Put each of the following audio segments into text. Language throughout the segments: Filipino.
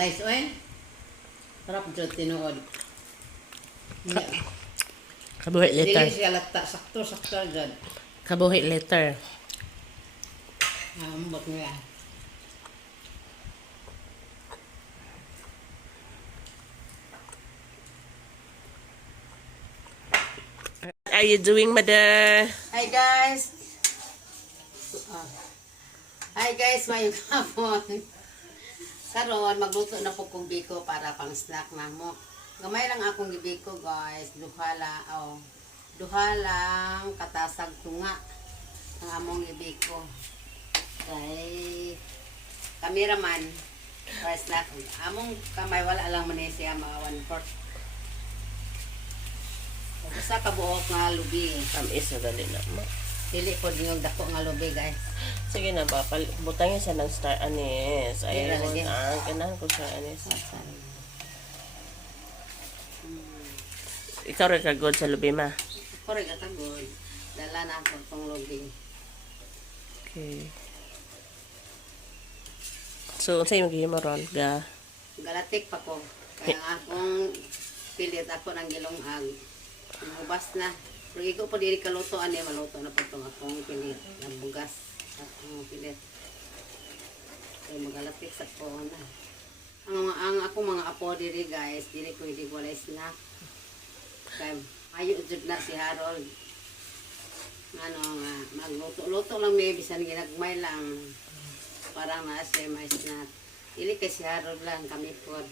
guys, oy. Sarap jud tinuod. Kabuhi later. Dili siya lata, sakto-sakto jud. Kabuhi later. Ambot niya. What are you doing, mother? Hi guys. Hi guys, may hapon. Karon magluto na po kong biko para pang snack na mo. Gamay lang akong gibiko guys, duha lang katasag tunga ang among gibiko. Kay cameraman para snack. Among kamay wala lang man siya mga 1/4. Usa ka buok nga lubi. Tamis na dali na mo. Dili po yung dako nga lubi guys. Sige na ba, butangin siya ng star anise. Ay, Lagyan. kanahan ko siya anise. Ikaw rin kagod sa lubima. Kore ka tagod. Dala na ako itong lubi. Okay. So, sa'yo magiging mo ron? Galatik pa ko. Kaya akong pilit ako ng gilongag. Hubas na. Pero ikaw pa diri kaluto, maluto na po itong akong pilit. Ang bugas. Akong pilit. So, magalatik sa ko na. Ang akong mga apo diri guys, diri ko hindi walay snack. Kaya ayo jud na si Harold. Ano nga, magluto-luto lang may bisan ginagmay lang. Para ma-share my snack. Dili kay si Harold lang kami po.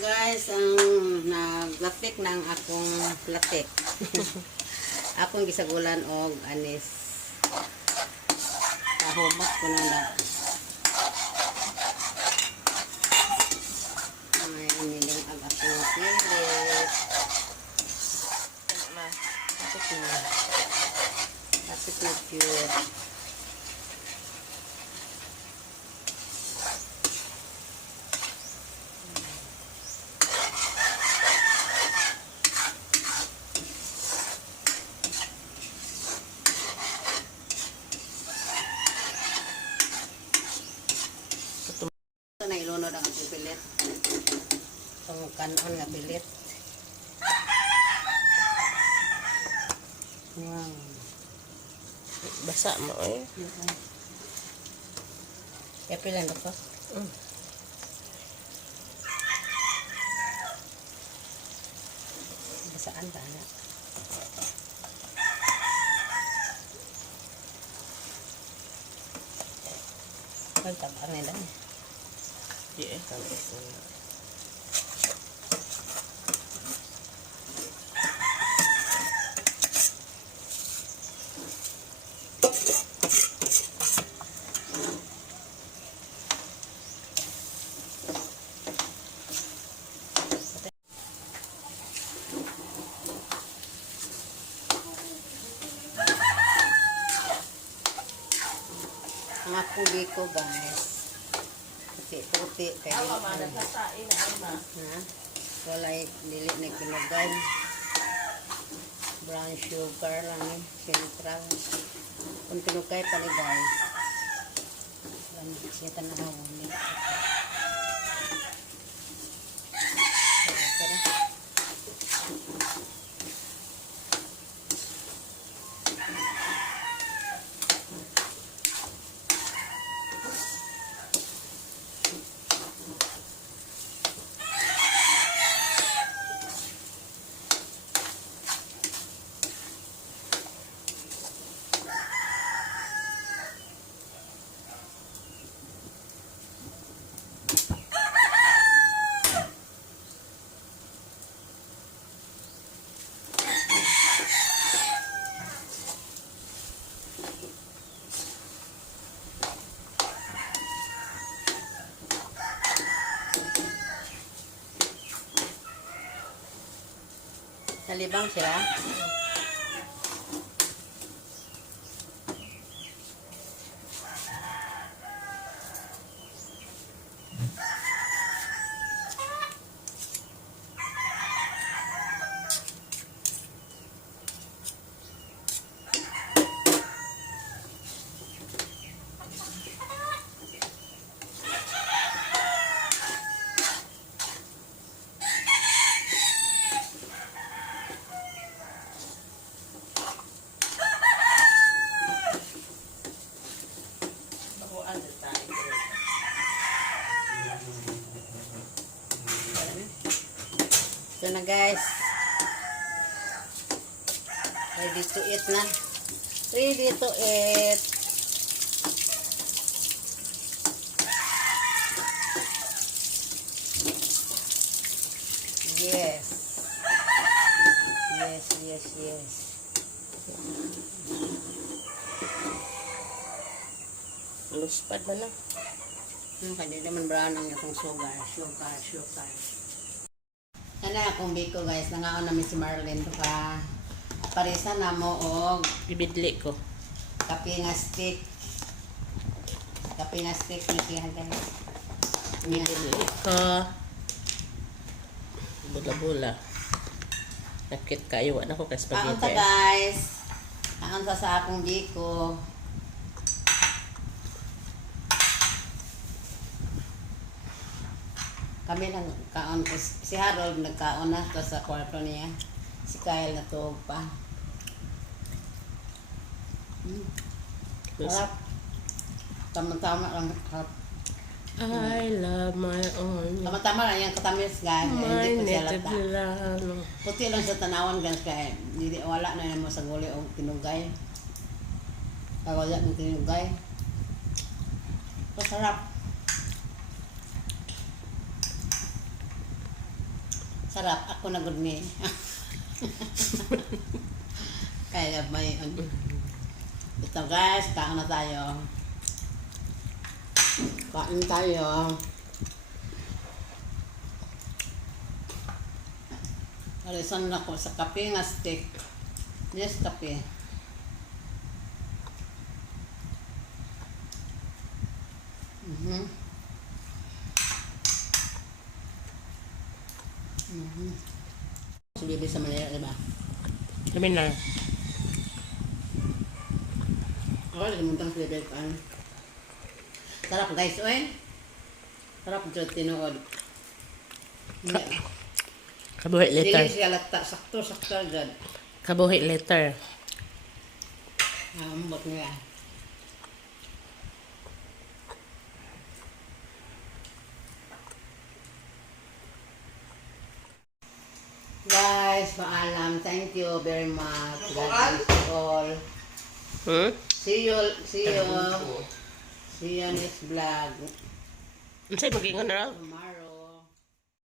Guys, ang naglatik ng akong latik. Akong gisagulan og anis. Kahumot ko na. Ay, niling ang akong pilit. Kapit na pure. Ito na ilunod ang akong pilit. Itong kanon nga pilit. Wow. Basa mo eh. Kaya pilan ko. Basaan ba na? Pagtabang nila. Yeah, tamis na. Ang akong biko guys. Puti-puti. Kaya ha? Walay dili na kinagay. Brown sugar lang eh. Sintral. Kung tinukay pa ni guys. Siya tanahawon niya. Nalibang sila. guys. Ready to eat na. Ready to eat. Yes. Yes, yes, yes. Luspad na lang. Kaya naman brown ang itong sugar. Ano akong biko guys. Nangaon namin si Marlene. Ito ka. Parisa na mo og Bibidli ko. kape nga stick. Kape nga stick. Nikihan guys. Yan. Bibidli ko. Bula-bula. Nakit kayo. Wala ko ka Kaon ta spaghetti. guys. Kaon ta sa akong biko. Kami lang kaon ko. Si Harold nagkaon na to sa kwarto niya. Si Kyle natulog pa. Harap. Tama-tama lang. Harap. I love my own. Tama-tama lang yung katamis guys. My Hindi ko siya native lata. land. Puti lang sa tanawan guys kaya hindi wala na mo sa guli o tinugay. Kawala ng tinugay. Sarap. Sarap. Ako na good me. Kaya may ito guys, kain na tayo. Kain tayo. Alisan na ko sa kape nga stick. Yes, kape. Si Bibi sa Manila, diba? Lamin na. Ako, nalimutan si Bibi. Sarap guys, oy. Sarap dyan tinuod. Kabuhi Dili later. siya lata, sakto dyan. Kabuhi later. Ambot niya. Guys, paalam. Thank you very much. God bless you all. See you next vlog Ano sa'yo mag-ingon na raw? tomorrow.